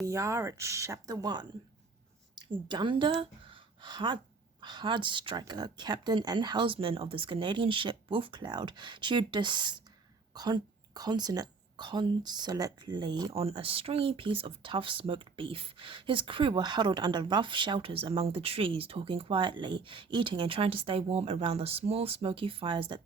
We are at Chapter 1. Gunda Hardstriker, captain and helmsman of this Canadian ship Wolfcloud, chewed disconsolately on a stringy piece of tough smoked beef. His crew were huddled under rough shelters among the trees, talking quietly, eating and trying to stay warm around the small smoky fires that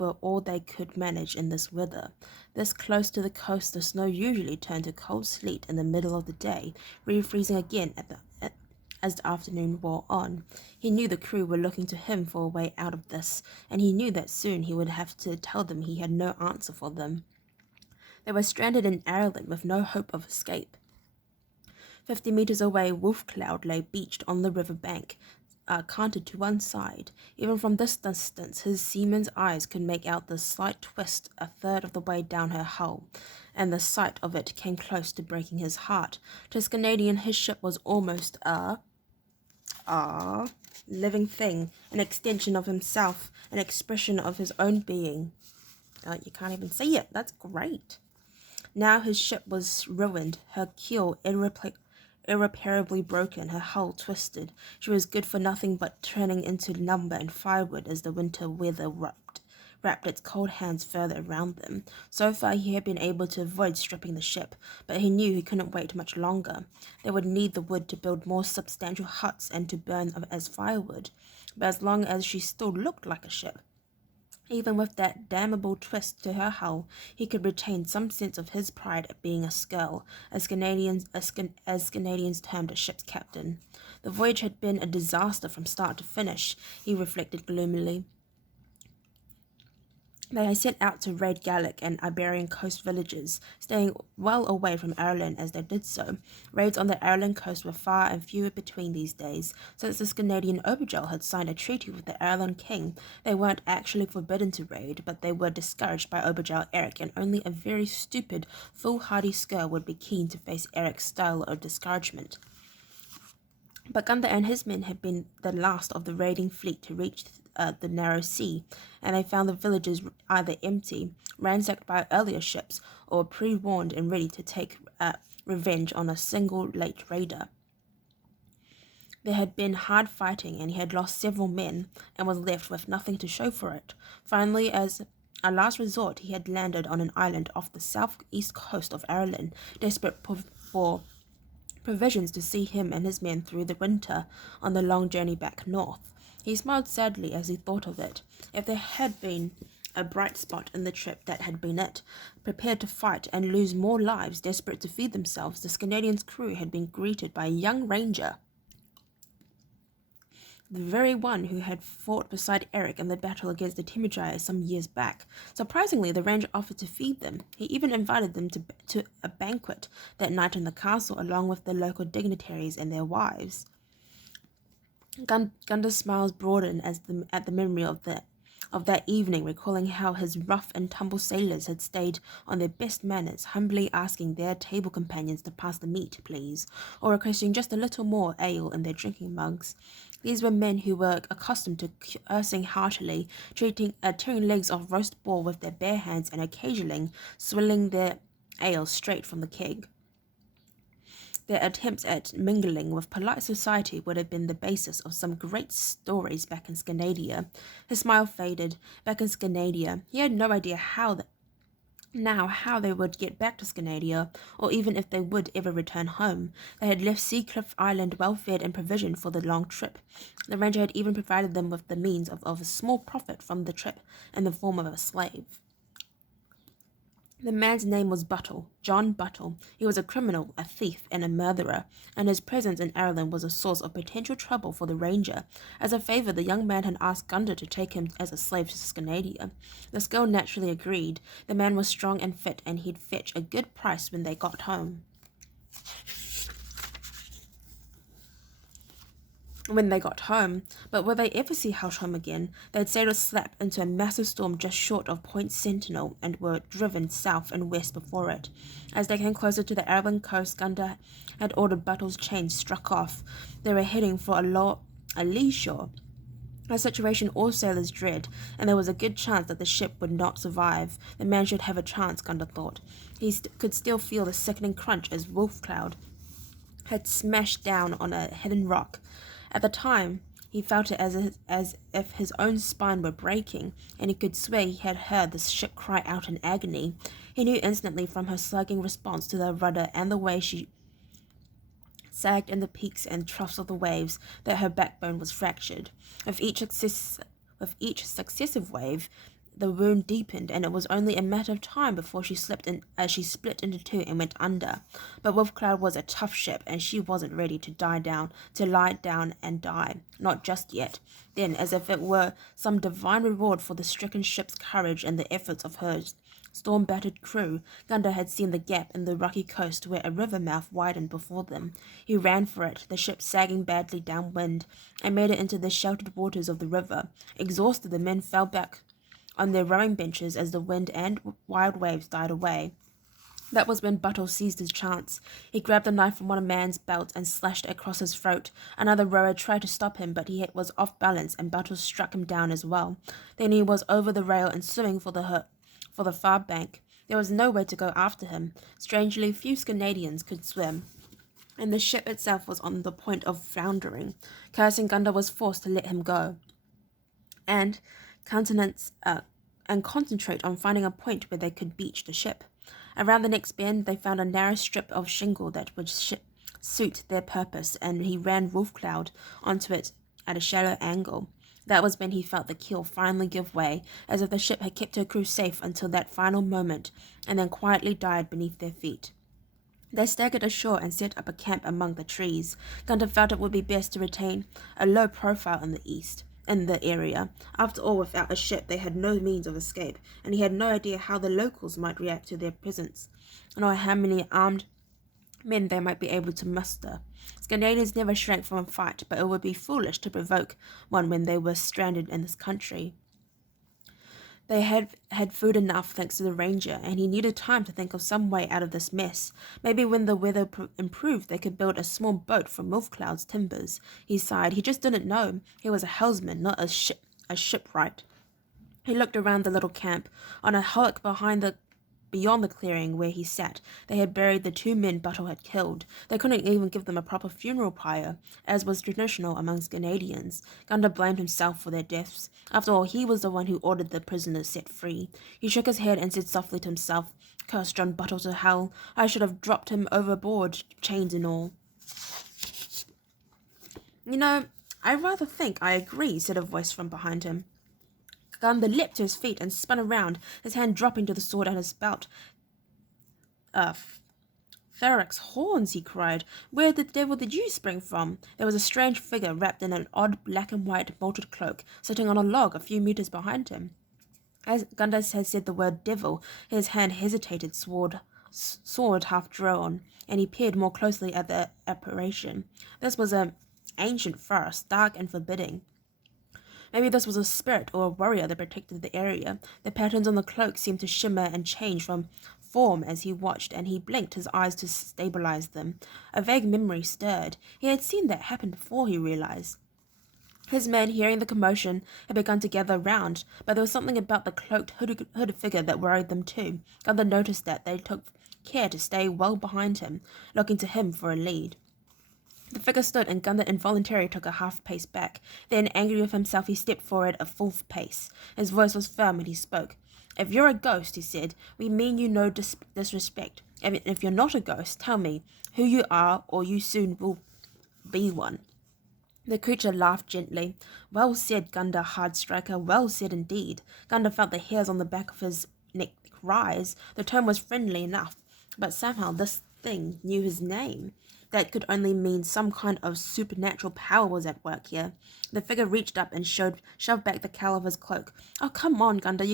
were all they could manage in this weather. This close to the coast, the snow usually turned to cold sleet in the middle of the day, refreezing again as the afternoon wore on. He knew the crew were looking to him for a way out of this, and he knew that soon he would have to tell them he had no answer for them. They were stranded in Ireland with no hope of escape. 50 meters away, Wolfcloud lay beached on the river bank, canted to one side. Even from this distance, his seaman's eyes could make out the slight twist a third of the way down her hull, and the sight of it came close to breaking his heart. To his Canadian, his ship was almost a living thing, an extension of himself, an expression of his own being. You can't even see it. That's great. Now his ship was ruined, her keel irreparably broken, her hull twisted. She was good for nothing but turning into lumber and firewood as the winter weather wrapped its cold hands further around them. So far he had been able to avoid stripping the ship, but he knew he couldn't wait much longer. They would need the wood to build more substantial huts and to burn as firewood. But as long as she still looked like a ship, even with that damnable twist to her hull, he could retain some sense of his pride at being a skirl, as Canadians termed a ship's captain. The voyage had been a disaster from start to finish, he reflected gloomily. They had set out to raid Gallic and Iberian coast villages, staying well away from Ireland as they did so. Raids on the Ireland coast were far and fewer between these days. Since this Canadian Obergel had signed a treaty with the Ireland king, they weren't actually forbidden to raid, but they were discouraged by Obergel Eric, and only a very stupid, foolhardy skirl would be keen to face Eric's style of discouragement. But Gunther and his men had been the last of the raiding fleet to reach the narrow sea, and they found the villages either empty, ransacked by earlier ships, or pre-warned and ready to take revenge on a single late raider. There had been hard fighting, and he had lost several men, and was left with nothing to show for it. Finally, as a last resort, he had landed on an island off the southeast coast of Ireland, desperate for provisions to see him and his men through the winter on the long journey back north. He smiled sadly as he thought of it. If there had been a bright spot in the trip, that had been it. Prepared to fight and lose more lives, desperate to feed themselves, this Canadian's crew had been greeted by a young ranger, the very one who had fought beside Eric in the battle against the Timidrias some years back. Surprisingly, the ranger offered to feed them. He even invited them to a banquet that night in the castle, along with the local dignitaries and their wives. Gundar's smiles broadened at the memory of that evening, recalling how his rough and tumble sailors had stayed on their best manners, humbly asking their table companions to pass the meat, please, or requesting just a little more ale in their drinking mugs. These were men who were accustomed to cursing heartily, tearing legs off roast boar with their bare hands, and occasionally swilling their ale straight from the keg. Their attempts at mingling with polite society would have been the basis of some great stories back in Scandinavia. His smile faded. Back in Scandinavia, he had no idea how they would get back to Scandinavia, or even if they would ever return home. They had left Seacliff Island well fed and provisioned for the long trip. The ranger had even provided them with the means of a small profit from the trip in the form of a slave. The man's name was Buttle, John Buttle. He was a criminal, a thief, and a murderer, and his presence in Ireland was a source of potential trouble for the ranger. As a favor, the young man had asked Gunder to take him as a slave to Scandinavia. The girl naturally agreed. The man was strong and fit, and he'd fetch a good price when they got home. But will they ever see Helsham again? They'd sailed slap into a massive storm just short of Point Sentinel and were driven south and west before it. As they came closer to the Ireland coast, Gunder had ordered Buttle's chains struck off. They were heading for a lee shore, A situation all sailors dread, and there was a good chance that the ship would not survive. The man should have a chance, Gunda thought. He could still feel the sickening crunch as Wolf Cloud had smashed down on a hidden rock. At the time, he felt it as if his own spine were breaking, and he could swear he had heard the ship cry out in agony. He knew instantly from her slugging response to the rudder and the way she sagged in the peaks and troughs of the waves that her backbone was fractured. With each successive wave, the wound deepened, and it was only a matter of time before she slipped in as she split into two and went under. But Wolf Cloud was a tough ship, and she wasn't ready to lie down and die. Not just yet. Then, as if it were some divine reward for the stricken ship's courage and the efforts of her storm-battered crew, Gunda had seen the gap in the rocky coast where a river mouth widened before them. He ran for it, the ship sagging badly downwind, and made it into the sheltered waters of the river. Exhausted, the men fell back on their rowing benches as the wind and wild waves died away. That was when Buttle seized his chance. He grabbed a knife from one man's belt and slashed it across his throat. Another rower tried to stop him, but he was off balance, and Buttle struck him down as well. Then he was over the rail and swimming for the far bank. There was nowhere to go after him. Strangely, few Canadians could swim, and the ship itself was on the point of foundering. Cursing, Gunda was forced to let him go and concentrate on finding a point where they could beach the ship. Around the next bend, they found a narrow strip of shingle that would suit their purpose, and he ran Wolf Cloud onto it at a shallow angle. That was when he felt the keel finally give way, as if the ship had kept her crew safe until that final moment, and then quietly died beneath their feet. They staggered ashore and set up a camp among the trees. Gunda felt it would be best to retain a low profile in the area. After all, without a ship, they had no means of escape, and he had no idea how the locals might react to their presence, nor how many armed men they might be able to muster. Canadians never shrank from a fight, but it would be foolish to provoke one when they were stranded in this country. They had food enough thanks to the ranger, and he needed time to think of some way out of this mess. Maybe when the weather improved, they could build a small boat from Wolf Cloud's timbers. He sighed. He just didn't know. He was a helmsman, not a shipwright. He looked around the little camp. On a hillock beyond the clearing where he sat, they had buried the two men Buttle had killed. They couldn't even give them a proper funeral pyre, as was traditional amongst Canadians. Gunda blamed himself for their deaths. After all, he was the one who ordered the prisoners set free. He shook his head and said softly to himself, "Curse John Buttle to hell. I should have dropped him overboard, chains and all." "You know, I rather think I agree," said a voice from behind him. Gunda leapt to his feet and spun around, his hand dropping to the sword at his belt. Ferox horns," he cried. "Where the devil did you spring from?" There was a strange figure wrapped in an odd black and white molted cloak, sitting on a log a few meters behind him. As Gunda had said the word devil, his hand hesitated, sword half drawn, and he peered more closely at the apparition. This was an ancient forest, dark and forbidding. Maybe this was a spirit or a warrior that protected the area. The patterns on the cloak seemed to shimmer and change from form as he watched, and he blinked his eyes to stabilize them. A vague memory stirred. He had seen that happen before, he realized. His men, hearing the commotion, had begun to gather round, but there was something about the cloaked, hooded figure that worried them too. Gunda noticed that they took care to stay well behind him, looking to him for a lead. The figure stood, and Gunda involuntarily took a half pace back. Then, angry with himself, he stepped forward a full pace. His voice was firm when he spoke. "If you're a ghost," he said, "we mean you no disrespect. And if you're not a ghost, tell me who you are, or you soon will be one." The creature laughed gently. "Well said, Gunda, hard striker, well said indeed." Gunda felt the hairs on the back of his neck rise. The tone was friendly enough, but somehow this thing knew his name. That could only mean some kind of supernatural power was at work here. The figure reached up and shoved back the cowl of his cloak. "Oh, come on, Gunda,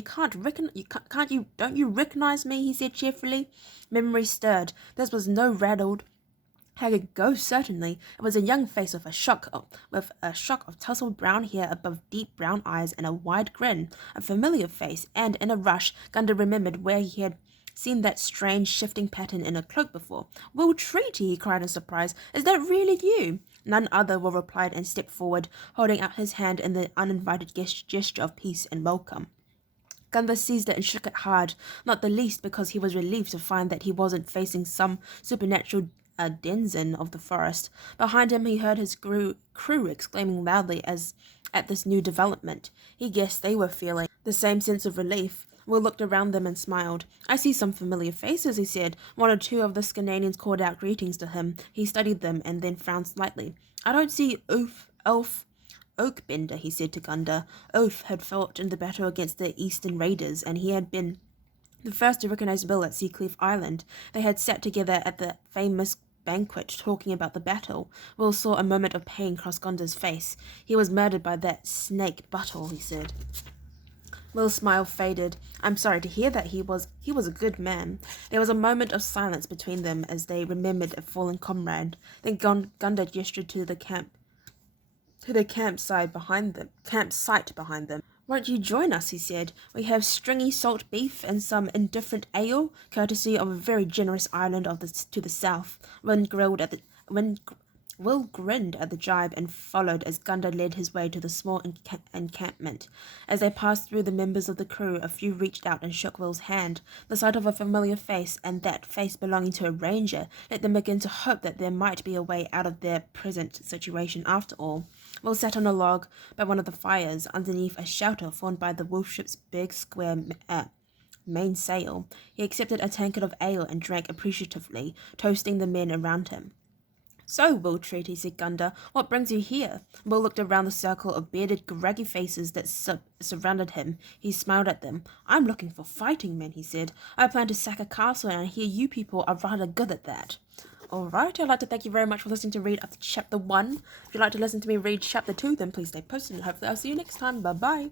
don't you recognize me?" he said cheerfully. Memory stirred. This was no raddled, haggard ghost, certainly. It was a young face with a shock of tousled brown hair above deep brown eyes and a wide grin. A familiar face, and in a rush, Gunda remembered where he had seen that strange shifting pattern in a cloak before. "Will Treaty!" he cried in surprise. "Is that really you?" None other, Will replied and stepped forward, holding out his hand in the uninvited gesture of peace and welcome. Gunda seized it and shook it hard, not the least because he was relieved to find that he wasn't facing some supernatural denizen of the forest. Behind him he heard his crew exclaiming loudly at this new development. He guessed they were feeling the same sense of relief. Will looked around them and smiled. I see some familiar faces, he said. One or two of the Scananians called out greetings to him. He studied them and then frowned slightly. I don't see Oakbender, he said to Gunda. Oath had fought in the battle against the Eastern Raiders, and he had been the first to recognize Bill at Seacliff Island. They had sat together at the famous banquet talking about the battle. Will saw a moment of pain cross Gunda's face. He was murdered by that snake Buttle, he said. Will's smile faded. I'm sorry to hear that. He was a good man. There was a moment of silence between them as they remembered a fallen comrade. Then Gunda gestured to the campsite behind them. Won't you join us, he said. We have stringy salt beef and some indifferent ale, courtesy of a very generous island to the south. Will grinned at the jibe and followed as Gunda led his way to the small encampment. As they passed through the members of the crew, a few reached out and shook Will's hand. The sight of a familiar face, and that face belonging to a ranger, let them begin to hope that there might be a way out of their present situation after all. Will sat on a log by one of the fires, underneath a shelter formed by the wolf ship's big square mainsail. He accepted a tankard of ale and drank appreciatively, toasting the men around him. So, Will Treaty, said Gunda, what brings you here? Will looked around the circle of bearded, graggy faces that surrounded him. He smiled at them. I'm looking for fighting men, he said. I plan to sack a castle, and I hear you people are rather good at that. Alright, I'd like to thank you very much for listening to read up to chapter 1. If you'd like to listen to me read chapter 2, then please stay posted, and hopefully I'll see you next time. Bye-bye.